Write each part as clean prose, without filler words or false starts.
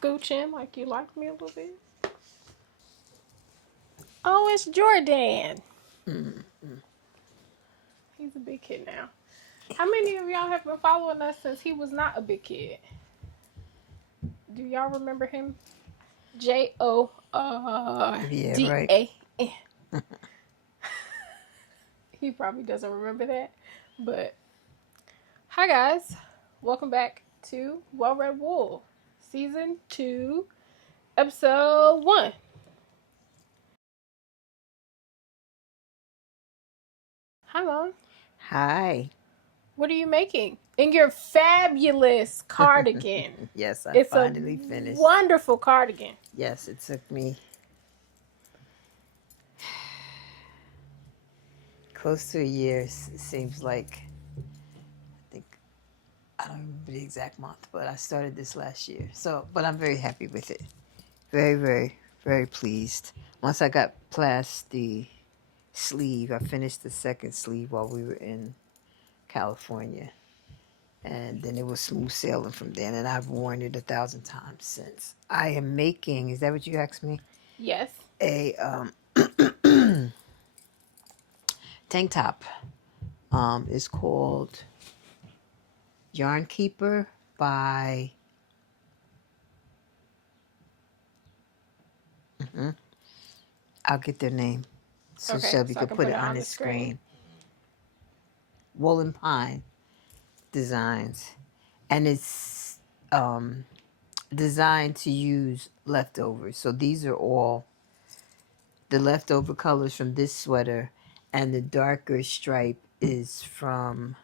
scooch in like you like me a little bit. Oh, it's Jordan. Mm-hmm. He's a big kid now. How many of y'all have been following us since he was not a big kid? Do y'all remember him? Yeah, right. Jordan. He probably doesn't remember that. But hi guys. Welcome back to Well Red Wool, Season 2, Episode 1. Hi Mom. Hi. What are you making? In your fabulous cardigan. Yes, I It's a finally finished. wonderful cardigan. Yes, it took me close to a year. It seems like, I think, I don't remember the exact month, but I started this last year. So, but I'm very happy with it. Very, very, very pleased. Once I got past the sleeve, I finished the second sleeve while we were in California. And then it was smooth sailing from then. And I've worn it 1,000 times since. I am making, is that what you asked me? Yes. A tank top. It's called Yarnkeeper by I'll get their name so Okay, Shelby so I could can put put it it on on the the screen. screen. Woolen Pine Designs, and it's designed to use leftovers. So these are all the leftover colors from this sweater, and the darker stripe is from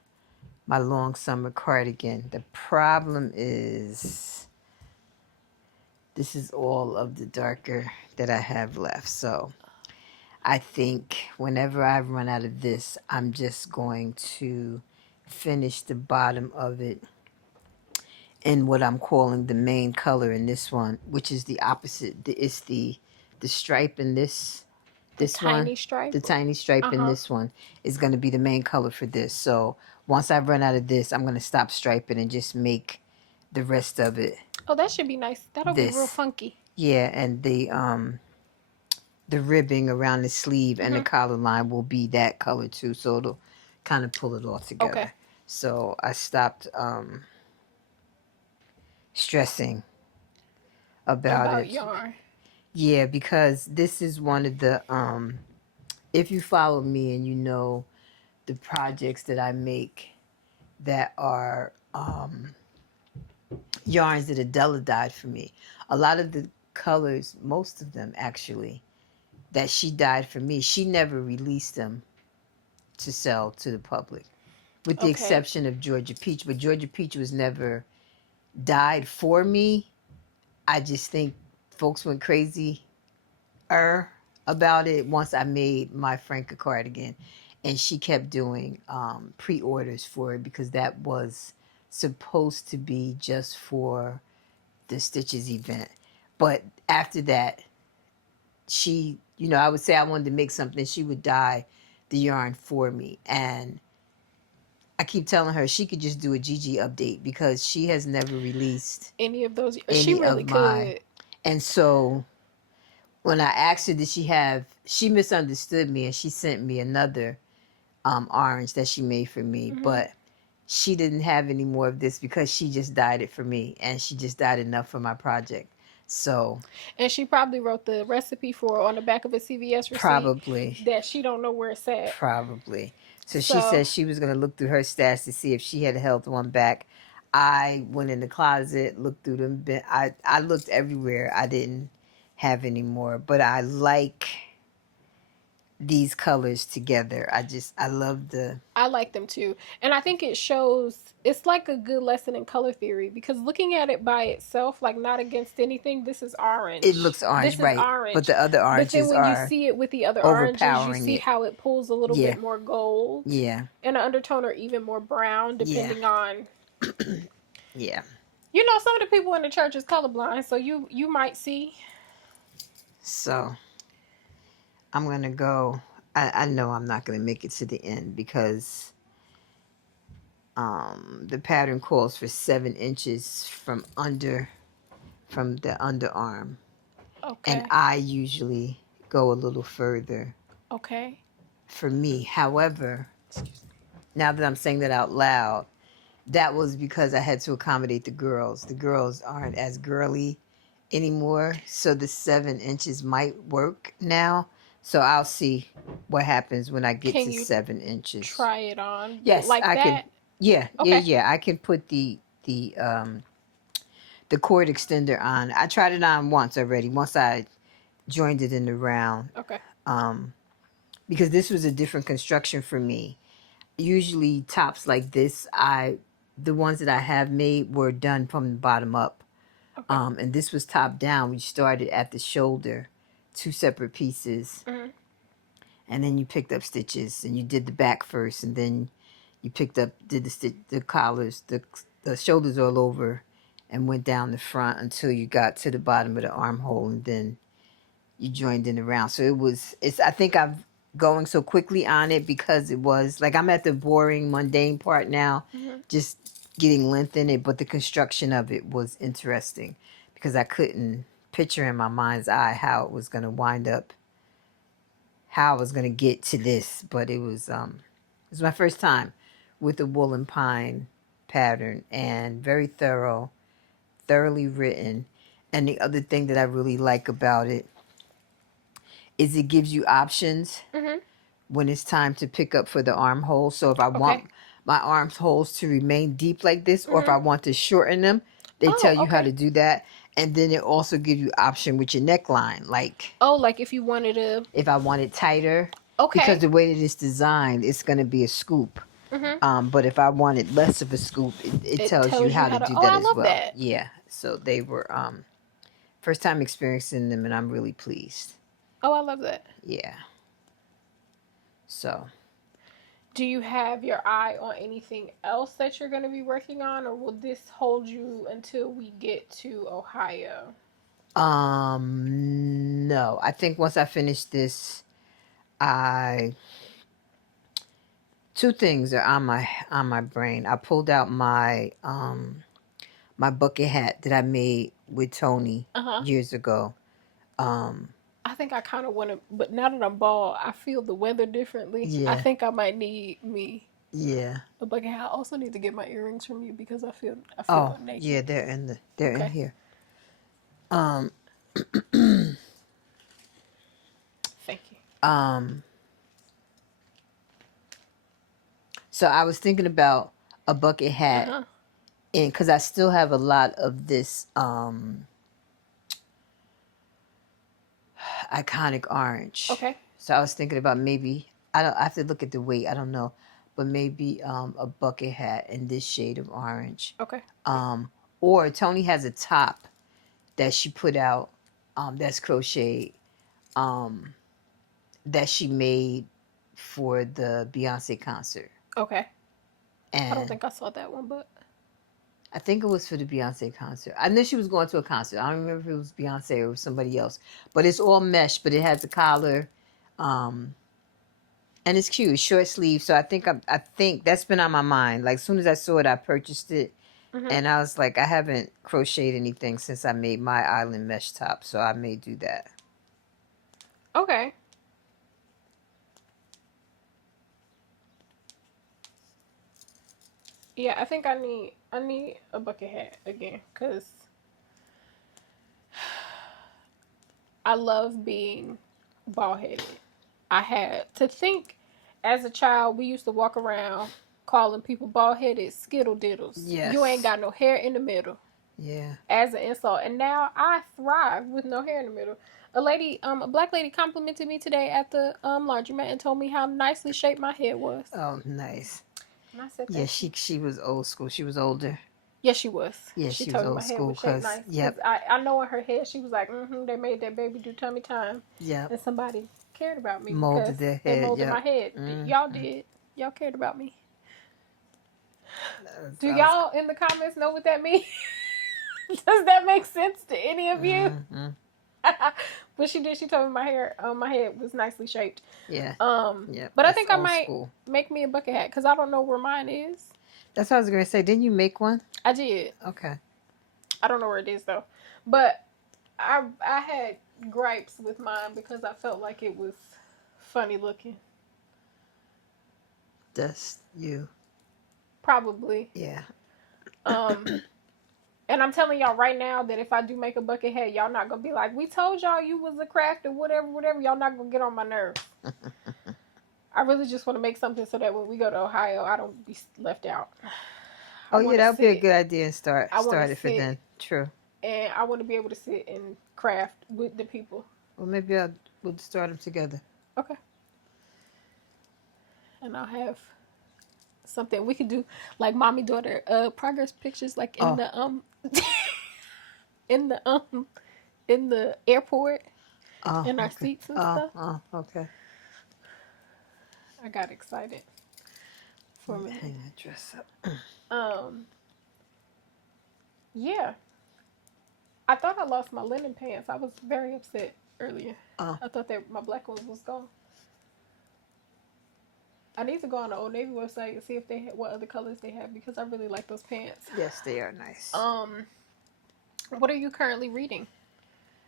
my long summer cardigan. The problem is this is all of the darker that I have left. So I think whenever I run out of this, I'm just going to finish the bottom of it in what I'm calling the main color in this one, which is the opposite. It's the stripe in this one, Tiny stripe. the tiny stripe in Uh-huh. this one is going to be the main color for this. So once I run out of this, I'm going to stop striping and just make the rest of it Oh, that should be nice. That'll be real this. funky. Yeah, and the ribbing around the sleeve and the collar line will be that color too, so it'll kind of pull it all together. Okay. So I stopped stressing about About it. yarn. Yeah, because this is one of the if you follow me and you know the projects that I make that are yarns that Adela dyed for me. A lot of the colors, most of them actually, that she dyed for me, she never released them to sell to the public, with the Okay. exception of Georgia Peach. But Georgia Peach was never dyed for me. I just think folks went crazy about it once I made my Franca cardigan, and she kept doing pre-orders for it because that was supposed to be just for the Stitches event. But after that, she, I would say I wanted to make something, she would dye the yarn for me. And I keep telling her she could just do a Gigi update because she has never released Any of those. She any really of my. could. And so when I asked her, did she have, she misunderstood me and she sent me another orange that she made for me. But she didn't have any more of this because she just dyed it for me and she just dyed enough for my project. So And she probably wrote the recipe for it on the back of a CVS receipt probably, that she don't know where it's at. probably. So she So, said she was going to look through her stash to see if she had held one back. I went in the closet, looked through them. I looked everywhere. I didn't have any more, but I like these colors together. I love the. I like them too. And I think it shows, it's like a good lesson in color theory because looking at it by itself, like not against anything, this is It orange. looks orange, This is right? But orange. the other But then oranges when you are see it with the other oranges, you overpowering see it. how it pulls a little Yeah, bit more gold yeah, and an undertone or even more brown, yeah, depending on. yeah. Some of the people in the church is colorblind, so you might see. So I'm gonna go. I know I'm not gonna make it to the end because the pattern calls for 7 inches from under from the underarm. And Okay. I usually go a little further Okay. for me. However, Excuse me. now that I'm saying that out loud, that was because I had to accommodate the girls. The girls aren't as girly anymore, so the 7 inches might work now. So I'll see what happens when I get Can to you 7 inches. try it on Yes, like I can. that? Yeah, yeah, Okay. yeah. I can put the cord extender on. I tried it on once already. Once I joined it in the round, Okay. um, because this was a different construction for me. Usually tops like this, the ones that I have made were done from the bottom up. Okay. And this was top down. We started at the shoulder, two separate pieces, Mhm. and then you picked up stitches, and you did the back first, and then you did the collars, the shoulders all over, and went down the front until you got to the bottom of the armhole, and then you joined in around. So I think I'm going so quickly on it because it was like I'm at the boring, mundane part now, Mhm. just getting length in it. But the construction of it was interesting because I couldn't picture in my mind's eye how it was going to wind up, how I was going to get to this. But it was my first time with the wool and pine pattern, and very thoroughly written. And the other thing that I really like about it is it gives you options Mhm. when it's time to pick up for the armhole. So if I Okay. want my armholes to remain deep like this, or if I Mhm. want to shorten them, they Oh, tell you how okay. to do that. And then it also gives you option with your neckline, like Oh, like if you wanted to. if I want it tighter, because Okay. the way that it's designed, it's going to be a scoop. Mhm. But if I wanted less of a scoop, it It tells you tells you how how to to. do Oh, that I as love well. that. Yeah. So they were first time experiencing them, and I'm really pleased. Oh, I love that. Yeah. So Do you have your eye on anything else that you're going to be working on, or will this hold you until we get to Ohio? no. I think once I finish this, I two things are on my brain. I pulled out my bucket hat that I made with Tony Uh huh. years ago. Um I think I kind of want to, but now that I'm bald, I feel the weather differently. I yeah. think I might need me Yeah. a bucket hat. I also need to get my earrings from you because I feel Oh, naked. yeah, they're in Okay. here. Um Thank you. um so I was thinking about a bucket Uh hat, huh. and cuz I still have a lot of this iconic orange. Okay. So I was thinking about maybe I have to look at the weight. I don't know, but maybe a bucket hat in this shade of orange. Okay. Um, or Tony has a top that she put out that's crocheted um, that she made for the Beyonce concert, Okay. I don't and think I saw that one, but I think it was for the Beyonce concert. I knew she was going to a concert. I don't remember if it was Beyonce or somebody else, but it's all mesh, but it has a collar. Um, And it's cute, short sleeve. So I think that's been on my mind. Like as soon as I saw it, I purchased it, mhm. and I was like, I haven't crocheted anything since I made my island mesh top, so I may do that. Okay. Yeah, I think I need a bucket hat again because I love being bald headed. I had to think as a child, we used to walk around calling people bald headed skittle diddles. You ain't Yes. got no hair in the middle Yeah. as an insult. And now I thrive with no hair in the middle. A black lady complimented me today at the laundromat and told me how nicely shaped my head was. Oh, nice. And I said, Yeah, thank you. she was old school. She was older. Yes, she was. Yeah, She she was told me old my head school. was shaped Cause nice because yep, I know in her head she was like, they made that baby do tummy time, yep, and somebody cared about me because molded their they head. molded my Yep. head. Mm. Y'all did. Y'all cared about me. Do I was. y'all in the comments know what that means? Does that make sense to any of you? Mm-hmm. But she did. She told me my head was nicely shaped. Yeah. Yep. But I That's think I old might school. make me a bucket hat because I don't know where mine is. That's what I was gonna say. Didn't you make one? I did. Okay. I don't know where it is though, but I had gripes with mine because I felt like it was funny looking. That's you. Probably. Yeah. Um, and I'm telling y'all right now that if I do make a bucket hat, y'all not gonna be like, we told y'all you was a craft or whatever, whatever. Y'all not gonna get on my nerves. I really just want to make something so that when we go to Ohio, I don't be left out. I Oh yeah, want to that would be a sit. good idea and I want to start it for sit, then. True. and I want to be able to sit and craft with the people. Well, we'll start them together. Okay. And I'll have something we could do, like mommy daughter progress pictures, like in Oh. the in the in the airport, Oh. in our Okay. seats and Oh. stuff. Oh. Okay. I got excited for a minute. Hang that dress up. Um, yeah, I thought I lost my linen pants. I was very upset earlier. Oh. I thought that my black ones was gone. I need to go on the Old Navy website and see if they what other colors they have because I really like those pants. Yes, they are nice. What are you currently reading?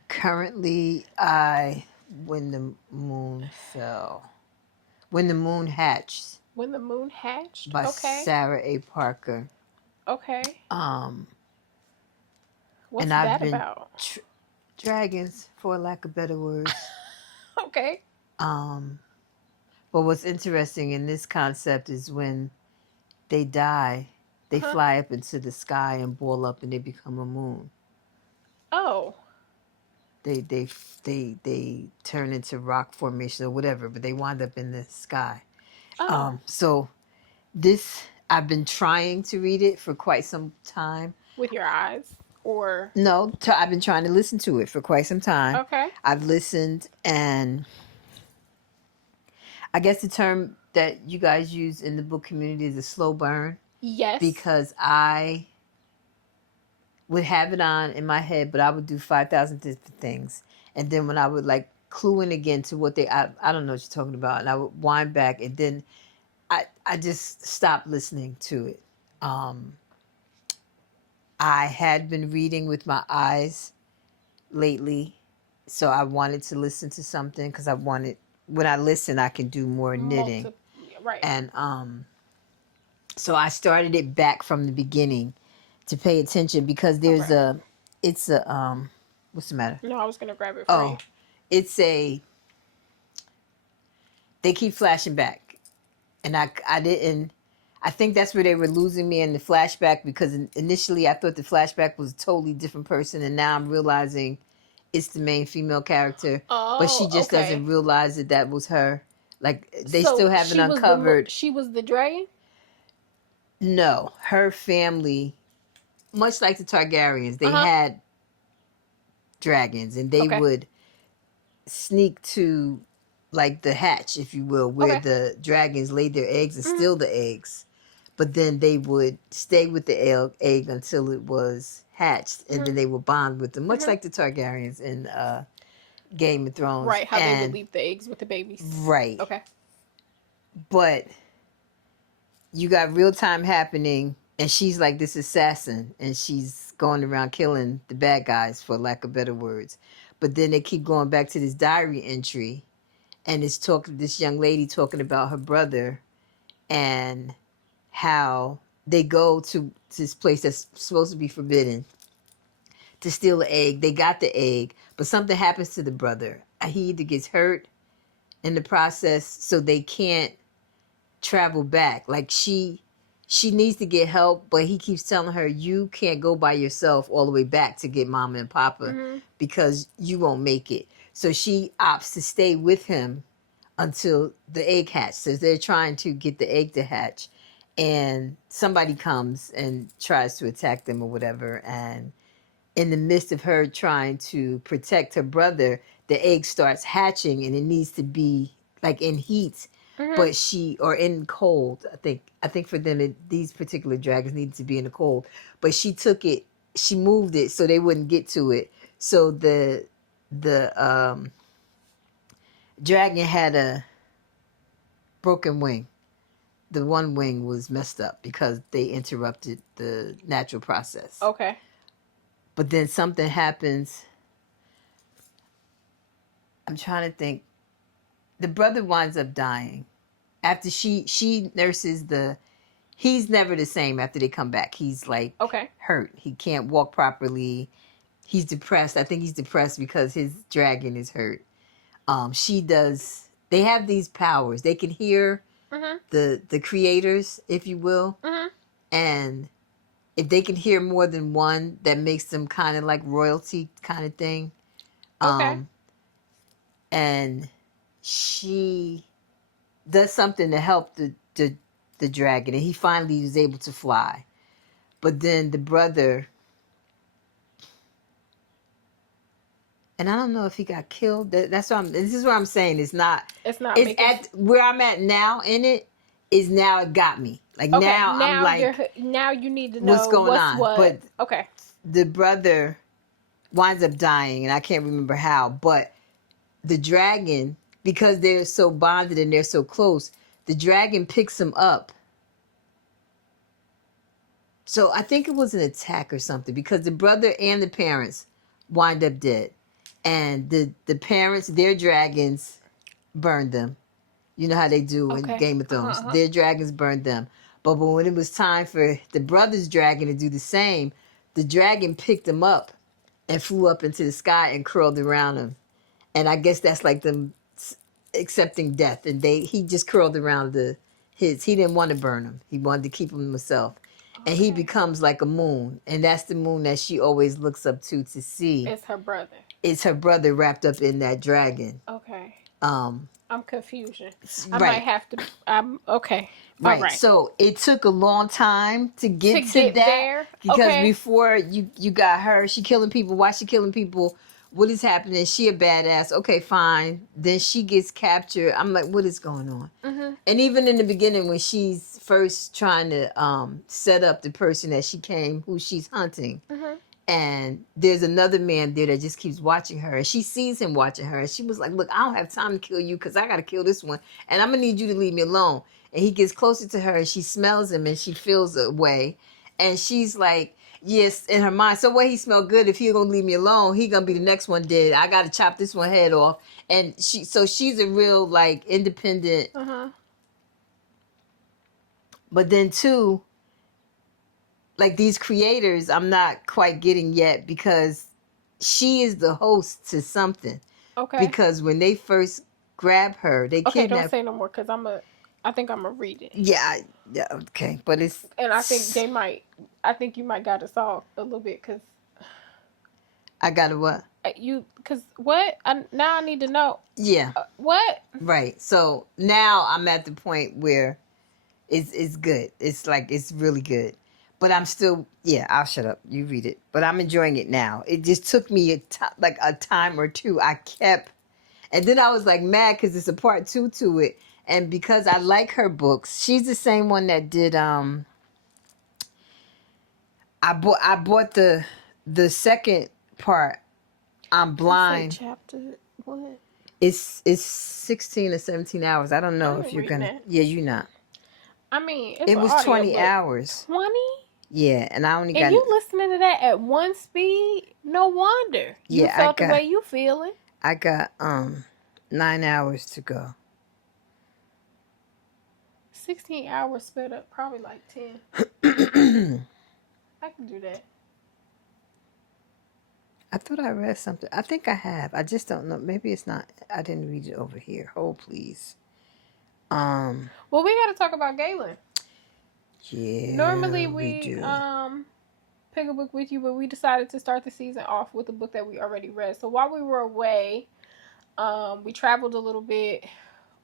Currently, When the Moon Fell. When the Moon Hatched. When the Moon Hatched. By Okay. Sarah A. Parker. Okay. What's and I've that been about? Dragons, for lack of better words. Okay. But what's interesting in this concept is when they die, they fly up into the sky and ball up, and they become a moon. Oh. They turn into rock formation or whatever, but they wind up in the sky. Oh. So this, I've been trying to read it for quite some time. With your eyes, or no? I've been trying to listen to it for quite some time. Okay. I've listened, and I guess the term that you guys use in the book community is a slow burn. Yes. Because I would have it on in my head, but I would do 5,000 different things. And then when I would like clue in again to what I don't know what you're talking about. And I would wind back, and then I just stopped listening to it. I had been reading with my eyes lately. So I wanted to listen to something because when I listen, I can do more knitting. Right. And so I started it back from the beginning to pay attention because there's what's the matter? No, I was going to grab it for you. They keep flashing back. And I think that's where they were losing me in the flashback, because initially I thought the flashback was a totally different person, and now I'm realizing it's the main female character. Oh, but she just doesn't realize that was her. Like, they so still haven't uncovered. She was the dragon? No, her family, much like the Targaryens, they had dragons, and they would sneak to, like, the hatch, if you will, where the dragons laid their eggs and steal the eggs. But then they would stay with the egg until it was hatched, and then they would bond with them, much like the Targaryens in Game of Thrones. Right, how they would leave the eggs with the babies. Right. Okay. But you got real time happening, and she's like this assassin, and she's going around killing the bad guys, for lack of better words. But then they keep going back to this diary entry, and it's this young lady talking about her brother and how they go to this place that's supposed to be forbidden to steal the egg. They got the egg, but something happens to the brother. He either gets hurt in the process, so they can't travel back. Like, she needs to get help, but he keeps telling her, you can't go by yourself all the way back to get mama and papa because you won't make it. So she opts to stay with him until the egg hatches. So they're trying to get the egg to hatch, and somebody comes and tries to attack them or whatever. And in the midst of her trying to protect her brother, the egg starts hatching, and it needs to be like in heat, but or in cold. I think for them, these particular dragons needed to be in the cold, but she moved it so they wouldn't get to it. So the dragon had a broken wing. The one wing was messed up because they interrupted the natural process. Okay. But then something happens. I'm trying to think. The brother winds up dying after she nurses the. He's never the same after they come back. He's like hurt. He can't walk properly. He's depressed. I think he's depressed because his dragon is hurt. She does. They have these powers. They can hear the creators, if you will, and if they can hear more than one, that makes them kind of like royalty kind of thing. And she does something to help the dragon, and he finally was able to fly. But then the brother, and I don't know if he got killed. That's what this is what I'm saying. It's not. It's at where I'm at now in it. Is now it got me. Like now I'm like now you need to know what's going on. But the brother winds up dying, and I can't remember how. But the dragon, because they're so bonded and they're so close, the dragon picks him up. So I think it was an attack or something, because the brother and the parents wind up dead. And the parents, their dragons burned them. You know how they do in Game of Thrones. Their dragons burned them. But when it was time for the brother's dragon to do the same, the dragon picked him up and flew up into the sky and curled around him. And I guess that's like them accepting death. And he just curled around he didn't want to burn him. He wanted to keep him himself. And he becomes like a moon. And that's the moon that she always looks up to see. It's her brother. It's her brother wrapped up in that dragon. Okay. I'm confused. I might have to. Okay. Right. All right. So it took a long time to get that there. Because before you got her, she killing people. Why she killing people? What is happening? She a badass. Okay, fine. Then she gets captured. I'm like, what is going on? And even in the beginning, when she's first trying to set up the person who she's hunting. And there's another man there that just keeps watching her. And she sees him watching her. And she was like, look, I don't have time to kill you because I got to kill this one. And I'm going to need you to leave me alone. And he gets closer to her and she smells him and she feels a way. And she's like, yes, in her mind. So what, he smelled good. If he going to leave me alone, he going to be the next one dead. I got to chop this one head off. And she's a real like independent. But then too, like these creators, I'm not quite getting yet because she is the host to something. Okay. Because when they first grab her, they kidnap. Don't say no more because I think I'm gonna read it. Yeah. Okay, but it's. And I think I think you might got us all a little bit because. I got to what? Because what? Now I need to know. Yeah. What? Right. So now I'm at the point where it's good. It's like it's really good. But I'm still, I'll shut up. You read it. But I'm enjoying it now. It just took me a time or two. I kept, and then I was like mad because it's a part 2 to it. And because I like her books, she's the same one that did, I bought the second part. I'm blind. Chapter what? It's 16 or 17 hours. I don't know if you're going to, you're not. I mean, it was 20 hours. 20? Yeah, and I only got. And you listening to that at one speed? No wonder you felt the way you feeling. I got 9 hours to go. 16 hours sped up, probably like 10. I can do that. I thought I read something. I think I have. I just don't know. Maybe it's not. I didn't read it over here. Hold, please. Well, we got to talk about Ghalen. Yeah. Normally we pick a book with you, but we decided to start the season off with a book that we already read. So while we were away, we traveled a little bit.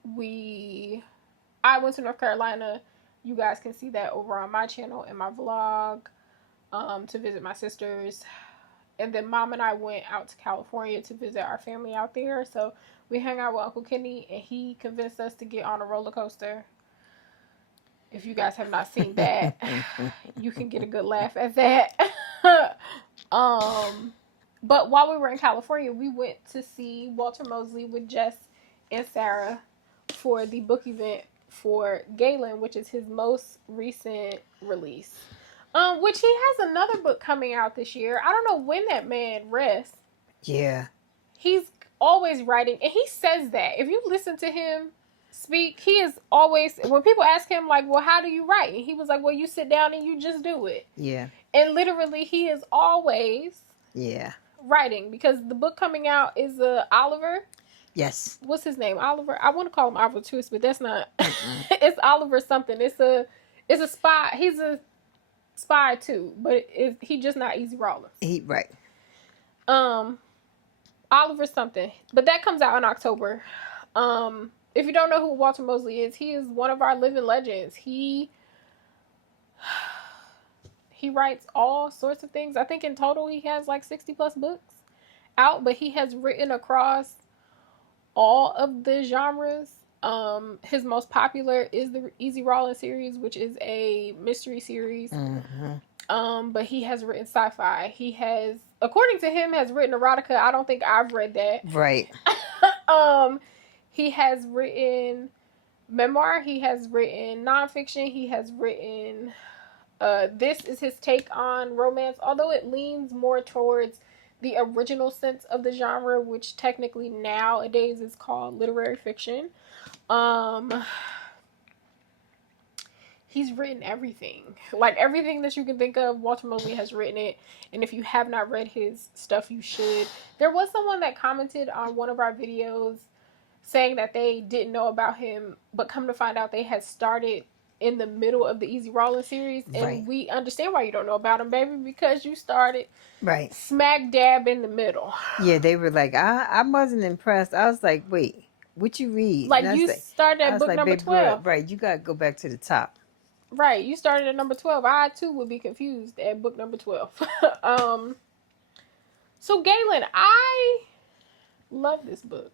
I went to North Carolina. You guys can see that over on my channel and my vlog, to visit my sisters. And then Mom and I went out to California to visit our family out there. So we hung out with Uncle Kenny, and he convinced us to get on a roller coaster. If you guys have not seen that, you can get a good laugh at that. But while we were in California, we went to see Walter Mosley with Jess and Sarah for the book event for Ghalen, which is his most recent release. Which he has another book coming out this year. I don't know when that man rests. Yeah. He's always writing, and he says that. If you listen to him speak, he is always, when people ask him, like, well, how do you write? And he was like, well, you sit down and you just do it. Yeah. And literally, he is always writing, because the book coming out is Oliver. Yes. What's his name? Oliver. I want to call him Oliver Twist, but that's not. It's Oliver something. It's a spy. He's a spy too, but he just not Easy Rawlins. Right. Oliver something, but that comes out in October. If you don't know who Walter Mosley is, he is one of our living legends. He writes all sorts of things. I think in total he has like 60 plus books out, but he has written across all of the genres. His most popular is the Easy Rawlins series, which is a mystery series. Mm-hmm. But he has written sci-fi. He has, according to him, has written erotica. I don't think I've read that. Right. He has written memoir. He has written nonfiction. He has written. This is his take on romance, although it leans more towards the original sense of the genre, which technically nowadays is called literary fiction. He's written everything. Like, everything that you can think of, Walter Mosley has written it. And if you have not read his stuff, you should. There was someone that commented on one of our videos saying that they didn't know about him, but come to find out they had started in the middle of the Easy Rawlins series. And we understand why you don't know about him, baby, because you started smack dab in the middle. Yeah, they were like, I wasn't impressed. I was like, wait, what you read? Like, you started at book number 12. Right, you got to go back to the top. Right, you started at number 12. I, too, would be confused at book number 12. So, Ghalen, I love this book.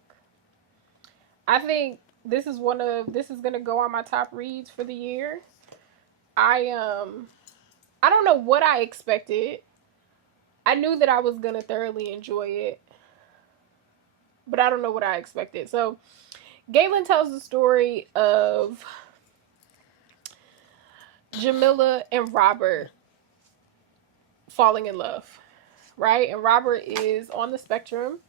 I think this is going to go on my top reads for the year. I don't know what I expected. I knew that I was going to thoroughly enjoy it, but I don't know what I expected. So, Ghalen tells the story of Jamila and Robert falling in love, right? And Robert is on the spectrum.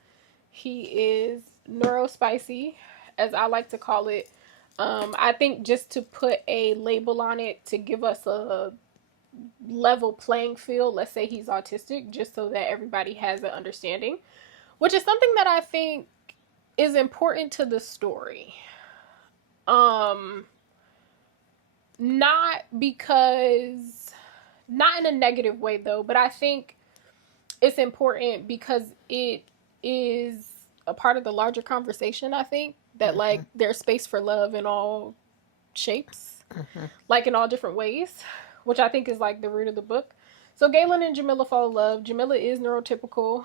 He is neurospicy, as I like to call it. I think just to put a label on it to give us a level playing field, let's say he's autistic, just so that everybody has an understanding, which is something that I think is important to the story. Not in a negative way though, but I think it's important because it is a part of the larger conversation. I think that like there's space for love in all shapes, like in all different ways, which I think is like the root of the book. So Ghalen and Jamila fall in love. Jamila is neurotypical.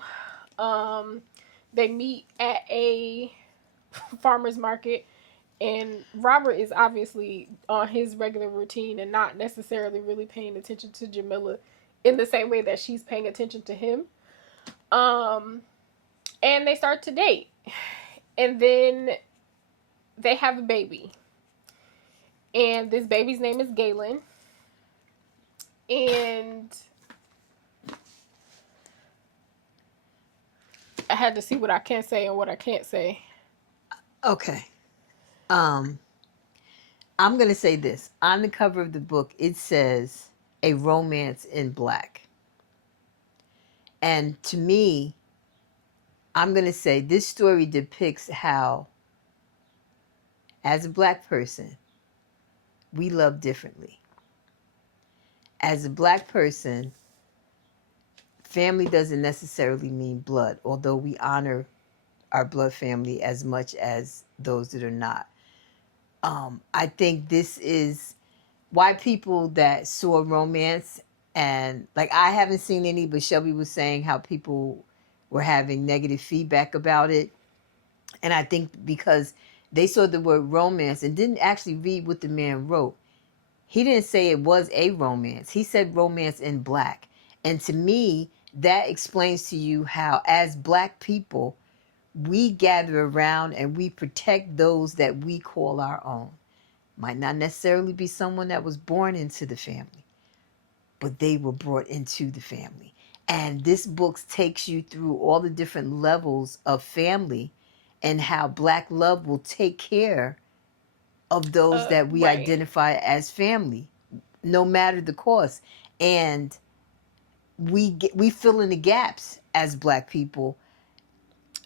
They meet at a farmer's market. And Robert is obviously on his regular routine and not necessarily really paying attention to Jamila in the same way that she's paying attention to him. And they start to date. And then they have a baby. And this baby's name is Ghalen. And I had to see what I can say and what I can't say. Okay. I'm going to say this. On the cover of the book, it says a romance in black. And to me, I'm going to say this story depicts how, as a black person, we love differently. As a black person, family doesn't necessarily mean blood, although we honor our blood family as much as those that are not. I think this is why people that saw romance, and like I haven't seen any, but Shelby was saying how people were having negative feedback about it. And I think because they saw the word romance and didn't actually read what the man wrote. He didn't say it was a romance. He said romance in black. And to me, that explains to you how, as black people, we gather around and we protect those that we call our own. Might not necessarily be someone that was born into the family, but they were brought into the family. And this book takes you through all the different levels of family and how Black love will take care of those that we Right. identify as family, no matter the cost. And we fill in the gaps as Black people.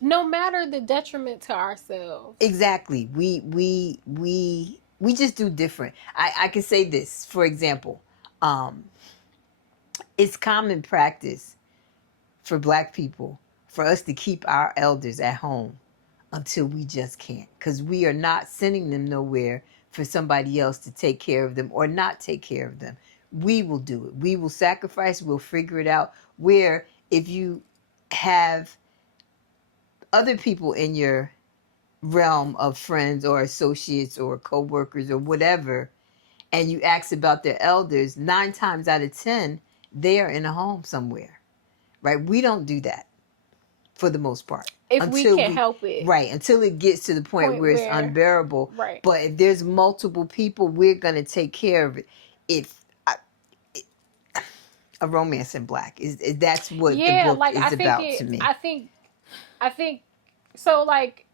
No matter the detriment to ourselves. Exactly. We just do different. I can say this, for example, it's common practice for Black people for us to keep our elders at home until we just can't, because we are not sending them nowhere for somebody else to take care of them or not take care of them. We will do it. We will sacrifice. We'll figure it out. Where if you have other people in your realm of friends or associates or co-workers or whatever, and you ask about their elders, 9 times out of 10 they are in a home somewhere, right? We don't do that for the most part, if we can't help it, right, until it gets to the point where it's unbearable. Right. But if there's multiple people, we're gonna take care of it. If a Romance in Black is that's what the book like, is about to me. I think so. Like,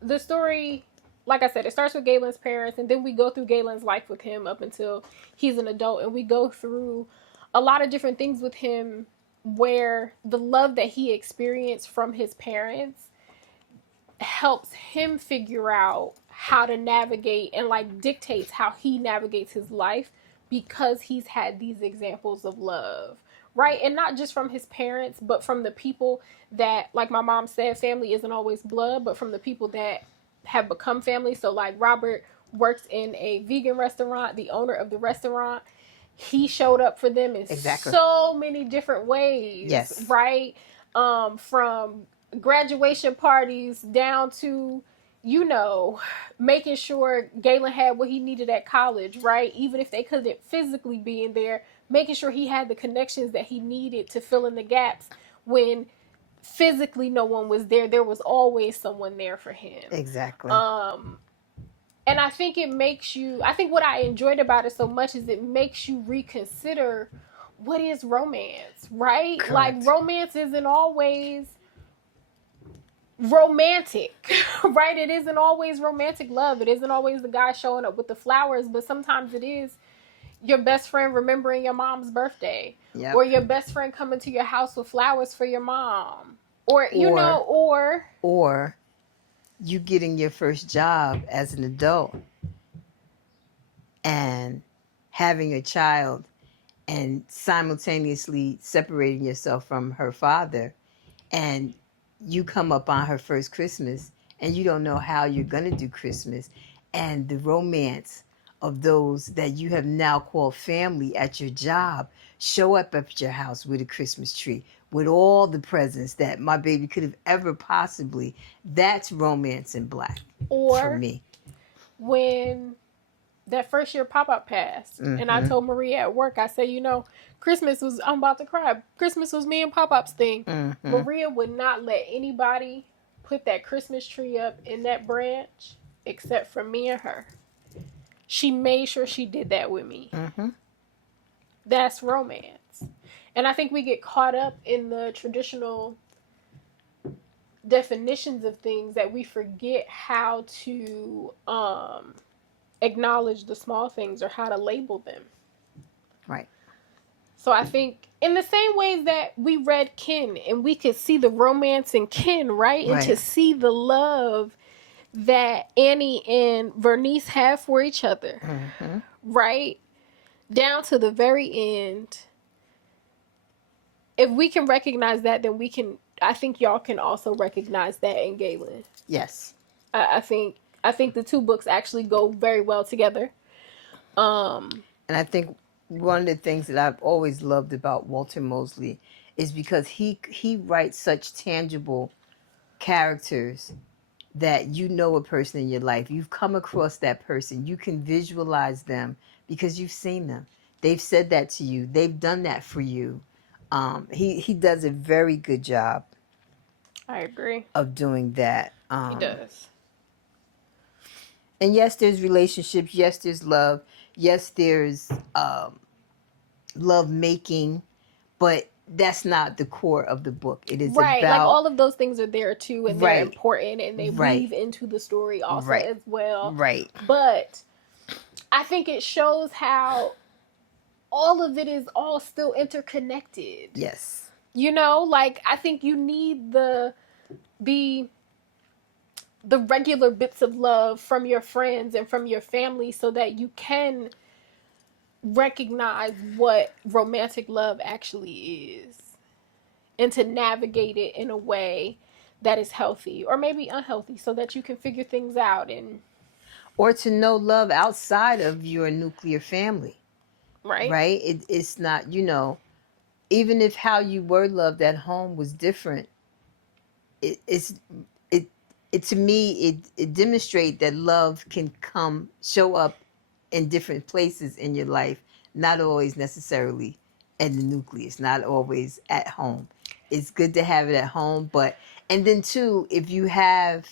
the story, like I said, it starts with Galen's parents, and then we go through Galen's life with him up until he's an adult, and we go through a lot of different things with him where the love that he experienced from his parents helps him figure out how to navigate and like dictates how he navigates his life because he's had these examples of love, right? And not just from his parents, but from the people that, like my mom said, family isn't always blood, but from the people that have become family. So like Robert works in a vegan restaurant, the owner of the restaurant, he showed up for them in so many different ways. Yes. Right? From graduation parties down to, you know, making sure Ghalen had what he needed at college, right? Even if they couldn't physically be in there, making sure he had the connections that he needed to fill in the gaps when physically no one was there. There was always someone there for him. Exactly. And I think it makes you, I think what I enjoyed about it so much is it makes you reconsider what is romance, right? Correct. Like, romance isn't always romantic, right? It isn't always romantic love. It isn't always the guy showing up with the flowers, but sometimes it is your best friend remembering your mom's birthday. Yep. Or your best friend coming to your house with flowers for your mom. Or you getting your first job as an adult and having a child and simultaneously separating yourself from her father, and you come up on her first Christmas and you don't know how you're going to do Christmas, and the romance of those that you have now called family at your job show up at your house with a Christmas tree, with all the presents that my baby could have ever possibly. That's Romance in Black for me. When that first year pop-up passed, and I told Maria at work, I said, you know, Christmas was, I'm about to cry. Christmas was me and Pop-Up's thing. Maria would not let anybody put that Christmas tree up in that branch except for me and her. She made sure she did that with me. That's romance. And I think we get caught up in the traditional definitions of things that we forget how to acknowledge the small things or how to label them. Right. So I think in the same ways that we read Kin and we could see the romance in Kin, right? And to see the love that Annie and Vernice have for each other, right? Down to the very end. If we can recognize that, then we can, I think y'all can also recognize that in Ghalen. Yes. I think the two books actually go very well together. And I think one of the things that I've always loved about Walter Mosley is because he writes such tangible characters that you know a person in your life. You've come across that person. You can visualize them because you've seen them. They've said that to you. They've done that for you. He does a very good job. I agree. Of doing that. He does. And yes, there's relationships. Yes, there's love. Yes, there's love making, but that's not the core of the book. It is Right. Like about all of those things are there too, and they're right, important, and they right, weave into the story also right, as well. right. But I think it shows how all of it is all still interconnected. Yes. You know, like I think you need the the regular bits of love from your friends and from your family so that you can recognize what romantic love actually is and to navigate it in a way that is healthy or maybe unhealthy so that you can figure things out and Or to know love outside of your nuclear family, right. right? It's not, even if how you were loved at home was different, it's it it to me it demonstrates that love can show up in different places in your life, not always necessarily in the nucleus, not always at home. It's good to have it at home, but and then too, if you have,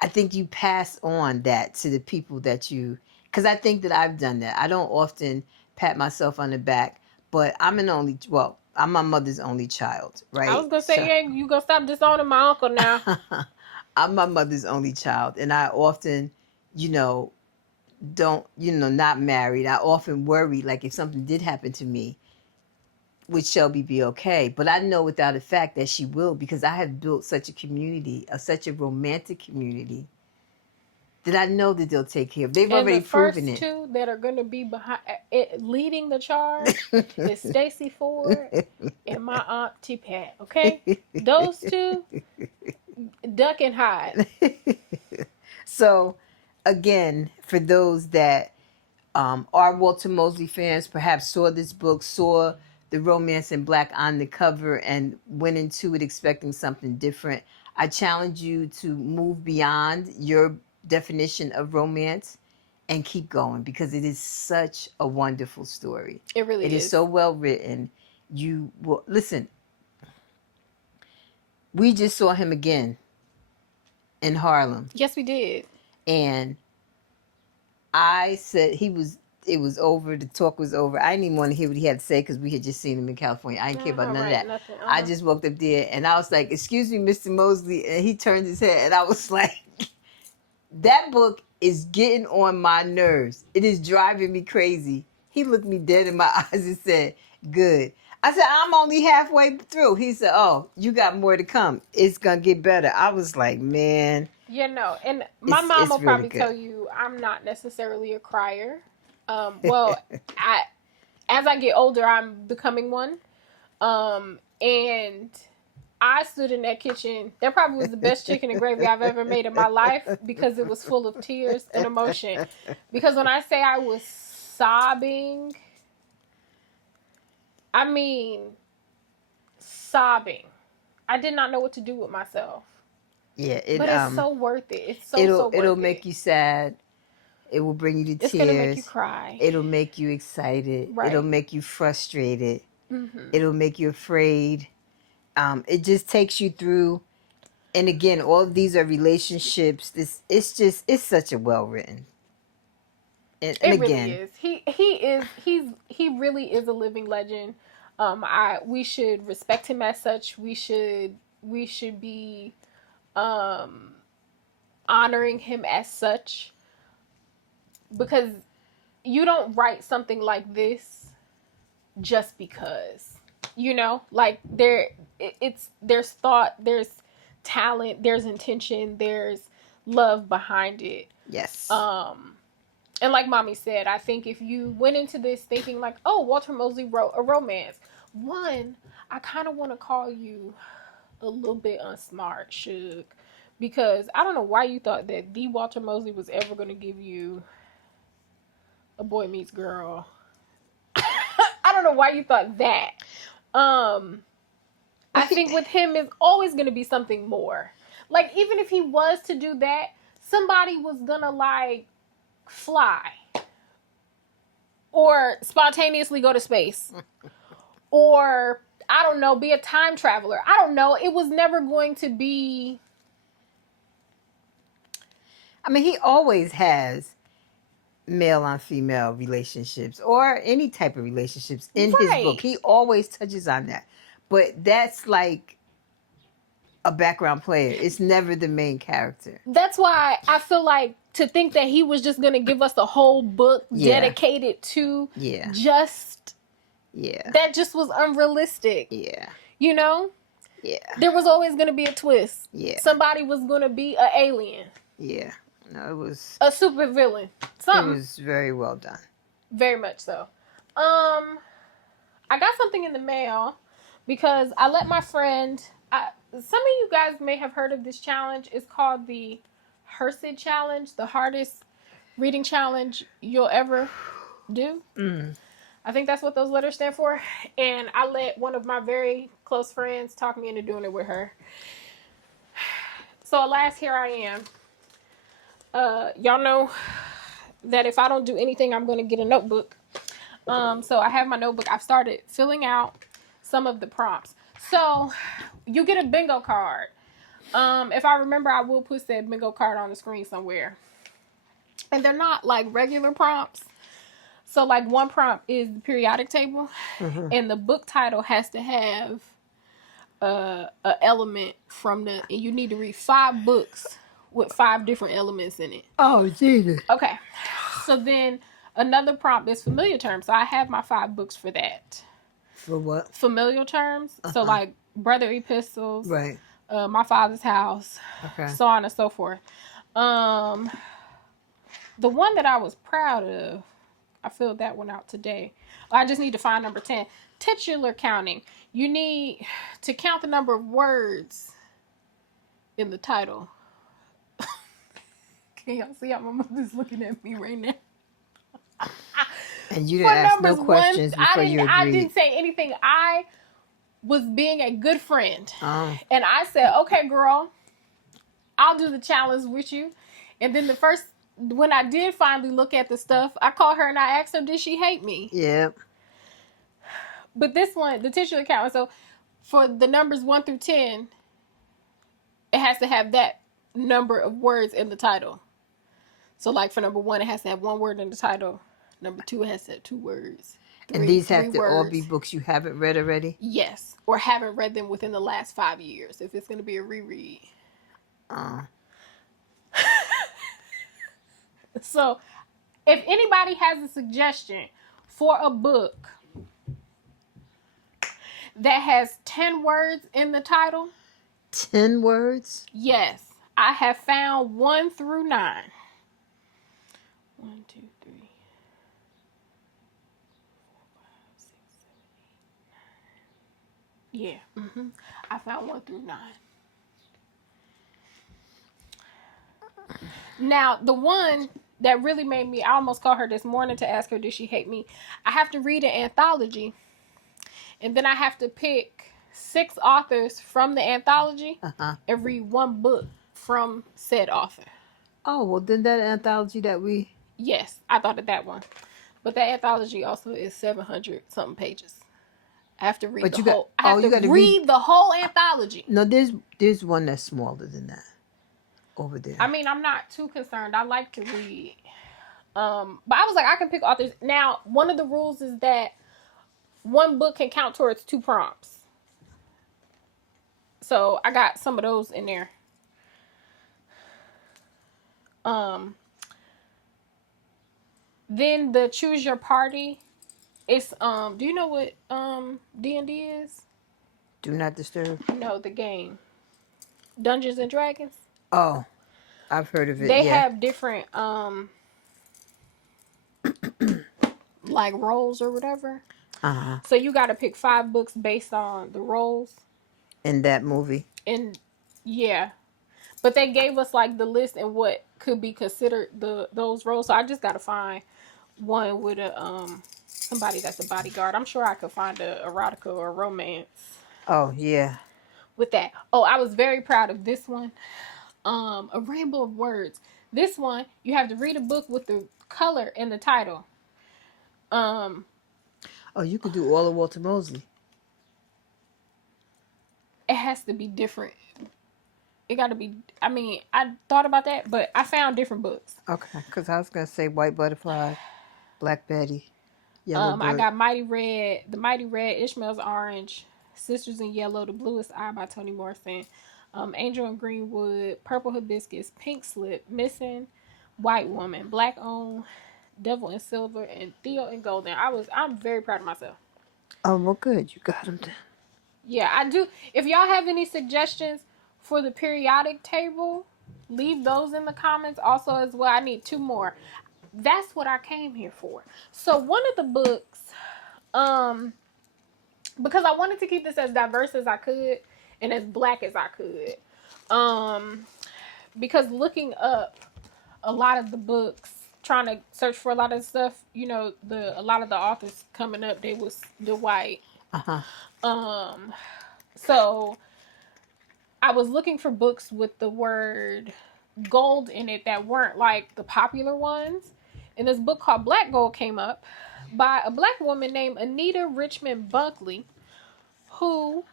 I think you pass on that to the people that you, because I think that I've done that. I don't often pat myself on the back, but I'm my mother's only child, I was right? gonna say, So yeah, you gonna stop disowning my uncle now. I'm my mother's only child, and I often, you know, don't, not married. I often worry, like if something did happen to me, would Shelby be okay? But I know without a fact that she will, because I have built such a community, such a romantic community, that I know that they'll take care of. They've And the already proven first it. two that are gonna be behind leading the charge is Stacy Ford and my aunt T Pat. Okay, those two duck and hide. So, again, for those that are Walter Mosley fans, perhaps saw this book, saw the romance in black on the cover, and went into it expecting something different, I challenge you to move beyond your definition of romance and keep going, because it is such a wonderful story. It really It is is. so well written. You will listen. We just saw him again in Harlem, Yes, we did. and I said it was over. The talk was over. I didn't even want to hear what he had to say because we had just seen him in California. I didn't care about none of Right, that. nothing. I just walked up there and I was like, "Excuse me, Mr. Mosley," and he turned his head, and I was like, "That book is getting on my nerves. It is driving me crazy." He looked me dead in my eyes and said, "Good." I said, "I'm only halfway through." He said, "Oh, you got more to come. It's gonna get better." I was like, "Man." You know, and my mom It's will really probably good. tell you I'm not necessarily a crier. Well, I as I get older, I'm becoming one. And I stood in that kitchen. That probably was the best chicken and gravy I've ever made in my life because it was full of tears and emotion. Because when I say I was sobbing, I mean sobbing. I did not know what to do with myself. Yeah, But it's so worth it. It's so it'll worth make it. you sad. It will bring you to It's gonna make you tears. cry. It'll make you excited. It'll Right. make you frustrated. Mm-hmm. It'll make you afraid. It just takes you through. And again, all of these are relationships. It's such a well written. And It really again, is. He really is a living legend. We should respect him as such. We should be um honoring him as such because you don't write something like this just because. Like there's thought, there's talent, there's intention, there's love behind it. yes. And like mommy said, I think if you went into this thinking like, oh, Walter Mosley wrote a romance, one, I kind of want to call you a little bit unsmart, Suge, because I don't know why you thought that the Walter Mosley was ever going to give you a boy meets girl. I don't know why you thought that. I think with him is always going to be something more. Like even if he was to do that, somebody was gonna like fly or spontaneously go to space or I don't know, be a time traveler. I don't know. It was never going to be. I mean, he always has male on female relationships or any type of relationships in his book. Right. He always touches on that. But that's like a background player. It's never the main character. That's why I feel like to think that he was just going to give us a whole book dedicated to just that just was unrealistic. Yeah. You know? Yeah. There was always going to be a twist. Yeah. Somebody was going to be an alien. Yeah. No, it was a super villain. Something. It was very well done. Very much so. I got something in the mail because I let my friend. Some of you guys may have heard of this challenge. It's called the HRSID challenge, the hardest reading challenge you'll ever do. I think that's what those letters stand for. And I let one of my very close friends talk me into doing it with her. So alas, here I am. Y'all know that if I don't do anything, I'm going to get a notebook. So I have my notebook. I've started filling out some of the prompts. So you get a bingo card. If I remember, I will put that bingo card on the screen somewhere. And they're not like regular prompts. So like one prompt is the periodic table. And the book title has to have a element from the, and you need to read 5 books with 5 different elements in it. Oh, Jesus. Okay. So then another prompt is familiar terms. So I have my 5 books for that. For what? Familiar terms. So like brother epistles. Right. My father's house. Okay. So on and so forth. The one that I was proud of, I filled that one out today. I just need to find number 10. Titular counting. You need to count the number of words in the title. Can y'all see how my mother's looking at me right now? And you didn't ask no questions before you agreed. I didn't say anything. I was being a good friend. And I said, okay, girl, I'll do the challenge with you. And then when I did finally look at the stuff, I called her and I asked her, did she hate me? Yeah. But this one, the titular count, so for the numbers 1 through 10, it has to have that number of words in the title. So like for number 1, it has to have 1 word in the title. Number 2, it has to have 2 words. 3, and these have to words. all be books you haven't read already? Yes. Or haven't read them within the last 5 years, if it's going to be a reread. So, if anybody has a suggestion for a book that has 10 words in the title. 10 words? Yes. I have found 1 through 9. 1, 2, 3, 4, 5, 6, 7, 8, 9. Yeah. I found 1 through 9. Now, the one that really made me, I almost called her this morning to ask her, did she hate me? I have to read an anthology. And then I have to pick 6 authors from the anthology and read 1 book from said author. Oh, well, then that anthology that we... Yes, I thought of that one. But that anthology also is 700-something pages. I have to read the whole... I have to read the whole anthology. No, there's one that's smaller than that. Over there. I mean, I'm not too concerned. I like to read. But I was like, I can pick authors. Now, one of the rules is that 1 book can count towards 2 prompts. So I got some of those in there. Then the choose your party. It's do you know what D&D is? Do Not Disturb? No, the game. Dungeons and Dragons. Oh, I've heard of it. They have different like roles or whatever. So you got to pick 5 books based on the roles in that movie. And yeah, but they gave us like the list and what could be considered those roles. So I just got to find one with a somebody that's a bodyguard. I'm sure I could find a erotica or a romance. Oh yeah. With that. Oh, I was very proud of this one. A Rainbow of Words. This one, you have to read a book with the color in the title. Oh, you could do all of Walter Mosley. It has to be different It got to be. I mean, I thought about that, but I found different books. Okay, because I was gonna say White Butterfly, Black Betty, Yellow I Bird. got Mighty Red, The Mighty Red, Ishmael's Orange, Sisters in Yellow, The Bluest Eye by Toni Morrison, Angel in Greenwood, Purple Hibiscus, Pink Slip, Missing, White Woman, Black Owned, Devil in Silver, and Theo in Golden. I'm very proud of myself. Oh well, good. You got them. Yeah, I do. If y'all have any suggestions for the periodic table, leave those in the comments. Also, as well, I need 2 more. That's what I came here for. So one of the books, because I wanted to keep this as diverse as I could and as black as I could. Because looking up a lot of the books, trying to search for a lot of stuff, you know, a lot of the authors coming up, they was the white. So I was looking for books with the word gold in it that weren't like the popular ones. And this book called Black Gold came up by a black woman named Anita Richmond Bunkley, who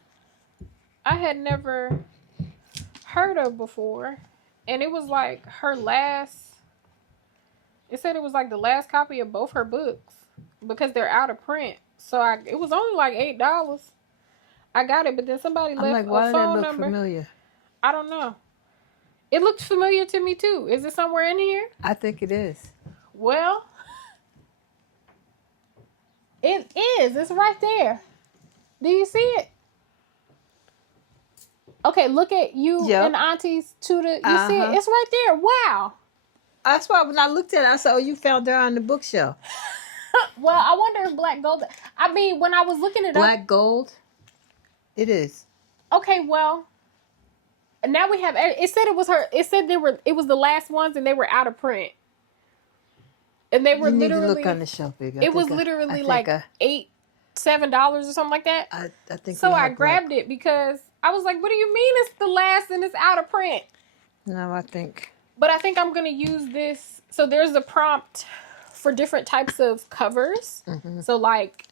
I had never heard of before. And it was like it said it was like the last copy of both her books because they're out of print. So it was only like $8. I got it, but then somebody I'm left like, why a did that phone look number. familiar? I don't know. It looked familiar to me too. Is it somewhere in here? I think it is. Well, it is. It's right there. Do you see it? Okay, look at you and Auntie's to the. You see it? It's right there. Wow. That's why when I looked at it, I said, "Oh, you found her on the bookshelf." Well, I wonder if Black Gold. I mean, when I was looking it Black Gold. It is. Okay, well, now we have. It said it was her. It said it was the last ones, and they were out of print. And they were you literally. Need to look on the shelf, baby. It was literally like $7 or something like that. I think so. I grabbed it because I was like, "What do you mean it's the last and it's out of print?" No, I think. But I think I'm gonna use this. So there's a prompt for different types of covers. Mm-hmm. So like,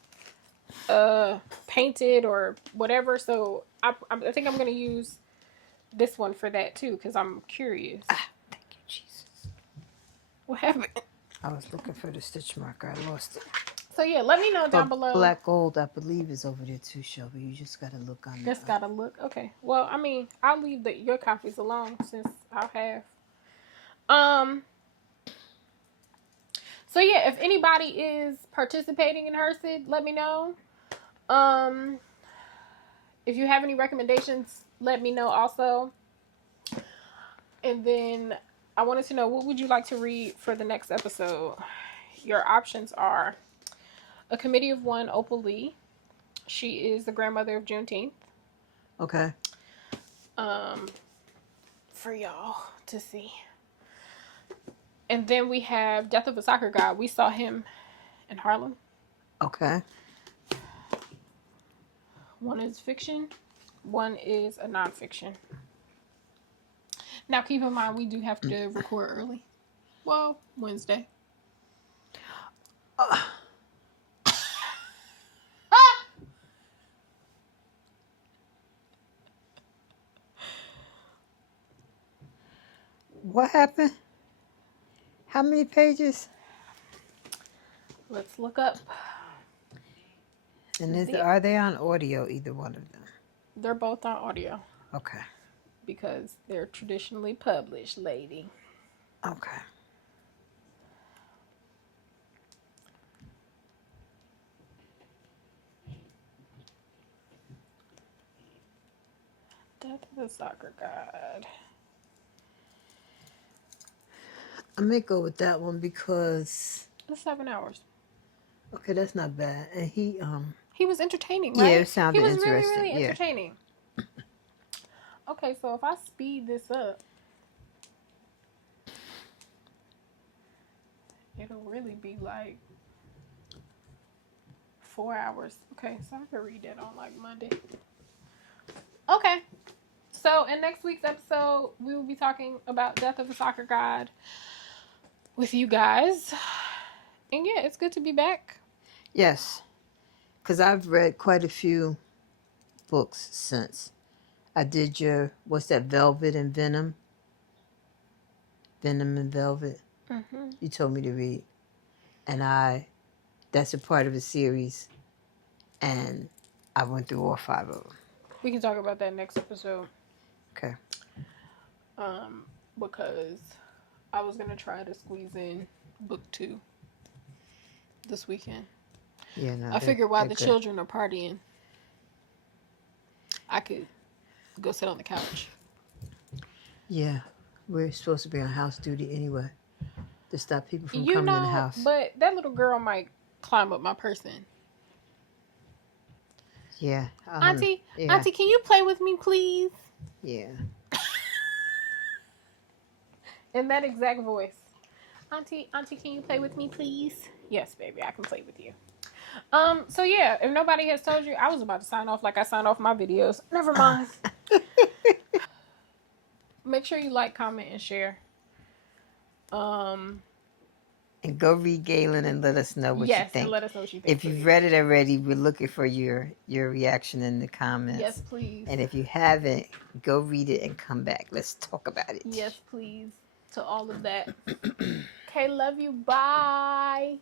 painted or whatever. So I think I'm gonna use this one for that too because I'm curious. Thank you, Jesus. What happened? I was looking for the stitch marker. I lost it. So yeah, let me know down below. Black Gold, I believe, is over there too, Shelby. You just gotta look on. Just gotta look. Okay. Well, I mean, I'll leave your copies alone since I'll have. So yeah, if anybody is participating in HERCID, let me know. If you have any recommendations, let me know also. And then I wanted to know, what would you like to read for the next episode? Your options are A Committee of One, Opal Lee. She is the grandmother of Juneteenth. Okay. For y'all to see. And then we have Death of a Soccer God. We saw him in Harlem. Okay. One is fiction. One is a nonfiction. Now, keep in mind, we do have to record early. Well, Wednesday. What happened? How many pages? Let's look up. And are they on audio, either one of them? They're both on audio. Okay. Because they're traditionally published, lady. Okay. Death of a Soccer God. I may go with that one because It's 7 hours. Okay, that's not bad. And he was entertaining, right? Yeah, it sounded interesting. He was really, really entertaining. Yeah. Okay, so if I speed this up, it'll really be like 4 hours. Okay, so I can read that on like Monday. Okay. So in next week's episode, we will be talking about Death of a Soccer God with you guys. And yeah, it's good to be back. Yes. Because I've read quite a few books since. I did your, what's that, Velvet and Venom? Venom and Velvet. Mm-hmm. You told me to read. And that's a part of a series. And I went through all 5 of them. We can talk about that next episode. Okay. Because I was gonna try to squeeze in book 2 this weekend. Yeah, no. I figured while the good. children are partying, I could go sit on the couch. Yeah, we're supposed to be on house duty anyway to stop people from coming in the house. But that little girl might climb up my person. Yeah. Auntie, Auntie, can you play with me, please? Yeah. In that exact voice. Auntie, can you play with me, please? Yes, baby, I can play with you. So yeah, if nobody has told you, I was about to sign off like I signed off my videos. Never mind. Make sure you like, comment, and share. And go read Ghalen and let us know what you think. Yes, and let us know what you think. If you've read it already, we're looking for your reaction in the comments. Yes, please. And if you haven't, go read it and come back. Let's talk about it. Yes, please. To all of that. Okay, love you. Bye.